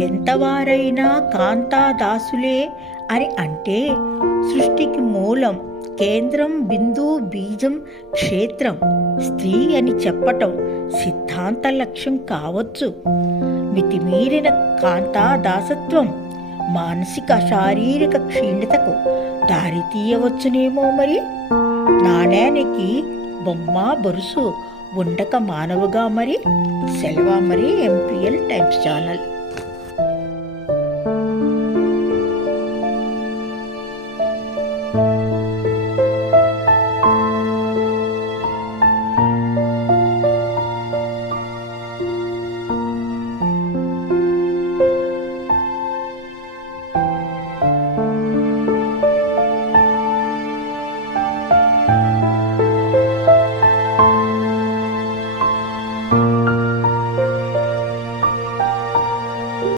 ఎంతవారైనా కాంతాదాసులే అని అంటే సృష్టికి మూలం, కేంద్రం, బిందువు, బీజం, క్షేత్రం స్త్రీ అని చెప్పటం సిద్ధాంత లక్ష్యం కావచ్చు. మితిమీరిన కాంతాదాసత్వం మానసిక శారీరక క్షీణతకు దారితీయవచ్చునేమో. మరి నాణ్యానికి బొమ్మ బొరుసు ఉండక మానవుగా మరి. సెలవా మరి. MPL times channel.